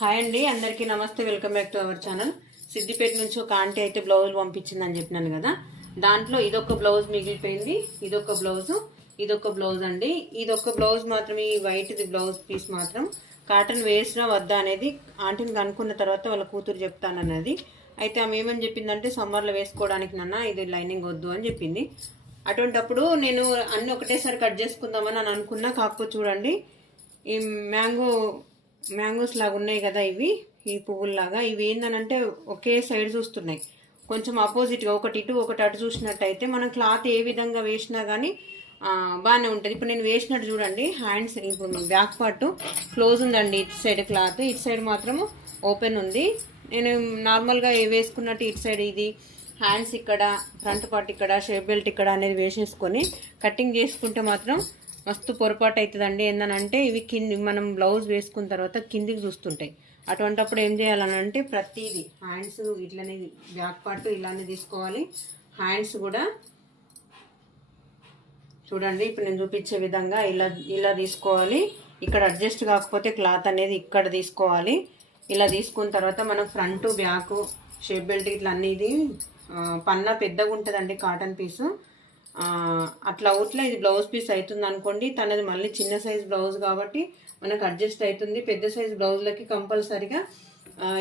Hi అండి, అందరికీ నమస్తే. Welcome back to our channel. Siddipet నుంచి ఒక ఆంటీ అయితే బ్లౌజులు పంపించిందని చెప్పినాను కదా. దాంట్లో ఇదొక బ్లౌజ్ మిగిలిపోయింది, ఇదొక బ్లౌజ్ అండి. ఇదొక బ్లౌజ్ మాత్రం, ఈ వైట్ది బ్లౌజ్ పీస్ మాత్రం కాటన్ వేసినా వద్దా అనేది ఆంటీని కనుక్కున్న తర్వాత వాళ్ళ కూతురు చెప్తానన్నది. అయితే ఆమె ఏమని చెప్పిందంటే, సమ్మర్లో వేసుకోవడానికి నాన్న ఇది లైనింగ్ వద్దు అని చెప్పింది. అటువంటప్పుడు నేను అన్ని ఒకటేసారి కట్ చేసుకుందామని అని అనుకున్నా. కాకపోతే చూడండి, ఈ మ్యాంగోస్ లాగా ఉన్నాయి కదా, ఈ పువ్వుల్లాగా ఇవి ఏందనంటే ఒకే సైడ్ చూస్తున్నాయి. కొంచెం ఆపోజిట్గా ఒకటి ఇటు ఒకటి అటు చూసినట్టయితే మనం క్లాత్ ఏ విధంగా వేసినా కానీ బాగానే ఉంటుంది. ఇప్పుడు నేను వేసినట్టు చూడండి, హ్యాండ్స్ ఇప్పుడు బ్యాక్ పార్ట్ క్లోజ్ ఉందండి, ఇటు సైడ్ క్లాత్, ఇటు సైడ్ మాత్రము ఓపెన్ ఉంది. నేను నార్మల్గా వేసుకున్నట్టు ఇటు సైడ్ ఇది హ్యాండ్స్ ఇక్కడ, ఫ్రంట్ పార్ట్ ఇక్కడ, షేప్ బెల్ట్ ఇక్కడ అనేది వేసేసుకొని కటింగ్ చేసుకుంటే మాత్రం మస్తు పొరపాటు అవుతుందండి. ఏందనంటే ఇవి కింది మనం బ్లౌజ్ వేసుకున్న తర్వాత కిందికి చూస్తుంటాయి. అటువంటిప్పుడు ఏం చేయాలనంటే ప్రతిదీ హ్యాండ్స్ ఇట్లనే బ్యాక్ పార్ట్ ఇలానే తీసుకోవాలి. హ్యాండ్స్ కూడా చూడండి, ఇప్పుడు నేను చూపించే విధంగా ఇలా తీసుకోవాలి. ఇక్కడ అడ్జస్ట్ కాకపోతే క్లాత్ అనేది ఇక్కడ తీసుకోవాలి. ఇలా తీసుకున్న తర్వాత మనం ఫ్రంట్ బ్యాక్ షేప్ బెల్ట్ ఇట్లా అన్నీ పన్నా పెద్దగా ఉంటుందండి కాటన్ పీసు. అట్లా అవుట్లా ఇది బ్లౌజ్ పీస్ అవుతుంది అనుకోండి. తనది మళ్ళీ చిన్న సైజ్ బ్లౌజ్ కాబట్టి మనకు అడ్జస్ట్ అవుతుంది. పెద్ద సైజ్ బ్లౌజ్లకి కంపల్సరిగా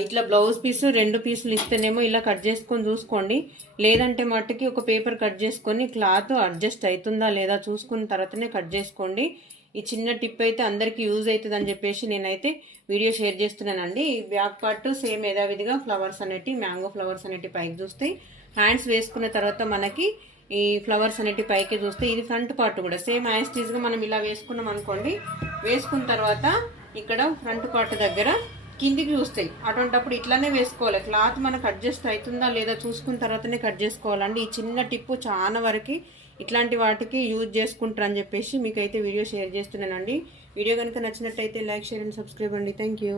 ఇట్లా బ్లౌజ్ పీసు 2 పీసులు ఇస్తేనేమో ఇలా కట్ చేసుకొని చూసుకోండి. లేదంటే మట్టుకి ఒక పేపర్ కట్ చేసుకొని క్లాత్ అడ్జస్ట్ అవుతుందా లేదా చూసుకున్న తర్వాతనే కట్ చేసుకోండి. ఈ చిన్న టిప్ అయితే అందరికీ యూజ్ అవుతుంది అని చెప్పేసి నేనైతే వీడియో షేర్ చేస్తున్నానండి. ఈ బ్యాక్ పార్ట్ సేమ్ యథావిధిగా ఫ్లవర్స్ అనేటి, మ్యాంగో ఫ్లవర్స్ అనేటి పైకి చూస్తాయి. హ్యాండ్స్ వేసుకున్న తర్వాత మనకి ఈ ఫ్లవర్స్ అనేటి పైకి చూస్తే ఇది ఫ్రంట్ పార్ట్ కూడా సేమ్ యాస్టీజ్గా మనం ఇలా వేసుకున్నాం అనుకోండి. వేసుకున్న తర్వాత ఇక్కడ ఫ్రంట్ పార్ట్ దగ్గర కిందికి చూస్తాయి. అటువంటిప్పుడు ఇట్లానే వేసుకోవాలి. క్లాత్ మనకు అడ్జస్ట్ అవుతుందా లేదా చూసుకున్న తర్వాతనే కట్ చేసుకోవాలండి. ఈ చిన్న టిప్పు చాలా వరకు ఇట్లాంటి వాటికి యూజ్ చేసుకుంటారని చెప్పేసి మీకైతే వీడియో షేర్ చేస్తున్నానండి. వీడియో కనుక నచ్చినట్టయితే లైక్, షేర్ అండ్ సబ్స్క్రైబ్ అండి. Thank you.